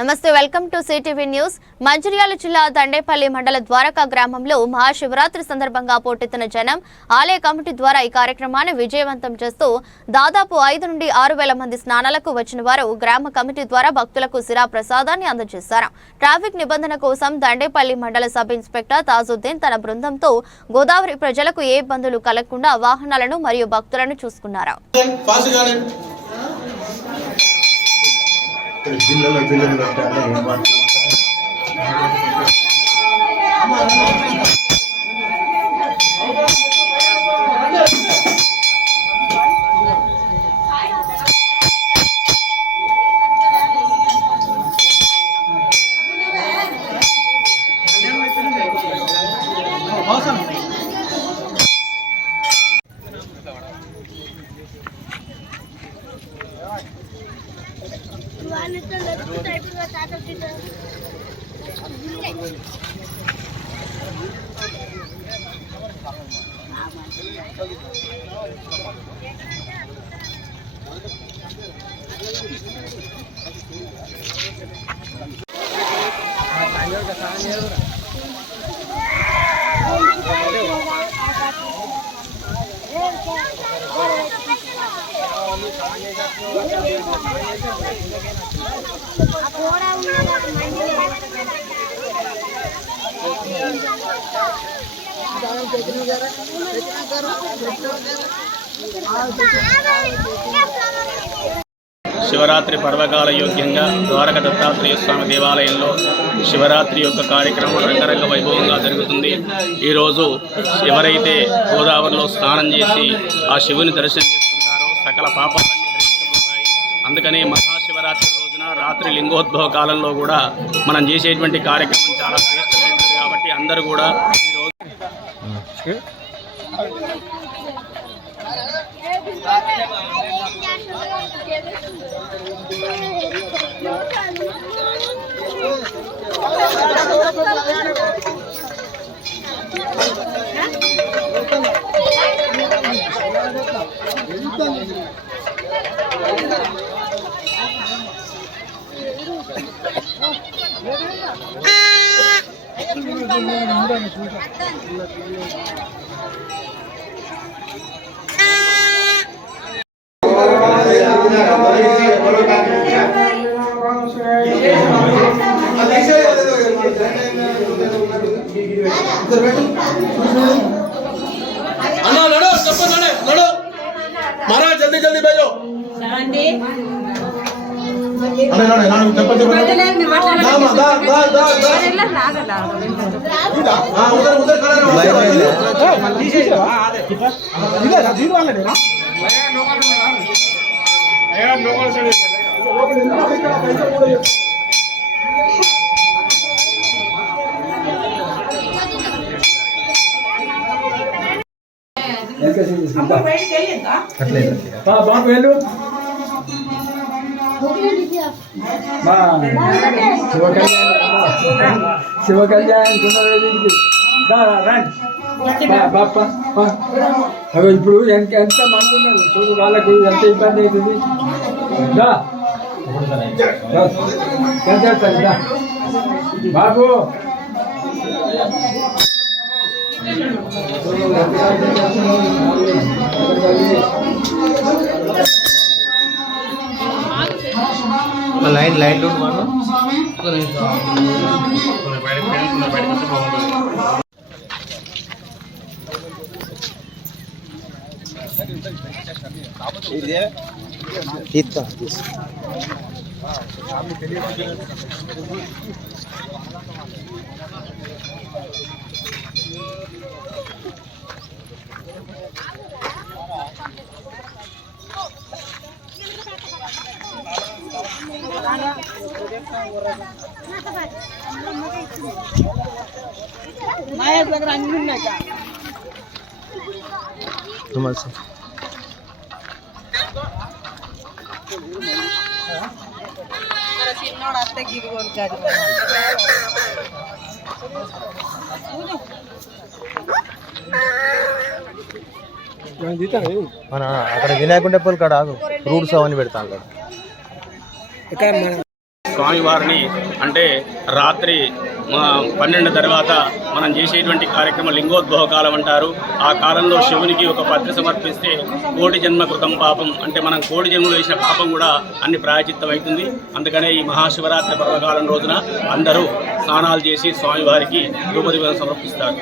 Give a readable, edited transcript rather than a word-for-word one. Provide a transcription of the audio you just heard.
నమస్తే welcome to CTV news. Mancherial జిల్లా దండేపల్లి మండల ద్వారకా గ్రామంలో మహాశివరాత్రి సందర్భంగా పోటెత్తిన జనం ఆలయ కమిటీ ద్వారా ఈ కార్యక్రమాన్ని విజయవంతం చేస్తూ దాదాపు 5 నుండి 6,000 మంది స్నానాలకు వచ్చిన వారు గ్రామ కమిటీ ద్వారా భక్తులకు సిరా ప్రసాదాన్ని అందజేశారు। ట్రాఫిక్ నిబంధన కోసం దండేపల్లి మండల సబ్ ఇన్స్పెక్టర్ తాజుద్దీన్ తన బృందంతో గోదావరి ప్రజలకు ఏ ఇబ్బందులు కలగకుండా వాహనాలను మరియు భక్తులను చూసుకున్నారు। జిల్లాలో పిల్లలు పెట్టాలి శివరాత్రి పర్వకాల యోగ్యంగా ద్వారక దత్తాత్రేయ స్వామి దేవాలయంలో శివరాత్రి యొక్క కార్యక్రమం రంగరంగ వైభవంగా జరుగుతుంది। ఈరోజు ఎవరైతే గోదావరిలో స్నానం చేసి ఆ శివుని దర్శనం చేసుకుంటారో సకల పాపాలన్నీ హరించబడతాయి। అందుకనే మహాశివరాత్రి రోజున రాత్రి లింగోద్భవ కాలంలో కూడా మనం చేసేటువంటి కార్యక్రమం చాలా శ్రేష్టమైనది కాబట్టి అందరూ కూడా ఈరోజు महाराज जल्दी जल्दी भेजो बाप वेलू शिव कल्याण బాప్ప అవి ఇప్పుడు ఎంత మంది ఉన్నారు చూడు వాళ్ళకు ఎంత ఇబ్బంది అవుతుంది బాబు लाइन लाइन लोड मानो इतना नमस्ते మన అక్కడ వినాయకుడి టెంపుల్ కాడ రూట్స్ అవన్నీ పెడతాను. స్వామివారిని అంటే రాత్రి 12 తర్వాత మనం చేసేటువంటి కార్యక్రమం లింగోద్భవ కాలం అంటారు. ఆ కాలంలో శివునికి ఒక పత్రి సమర్పిస్తే కోటి జన్మ కృతం పాపం అంటే మనం కోటి జన్మలు వేసిన పాపం కూడా అన్ని ప్రాయచిత్తం అవుతుంది. అందుకనే ఈ మహాశివరాత్రి పర్వకాలం రోజున అందరూ స్నానాలు చేసి స్వామివారికి ధూపదీపం సమర్పిస్తారు.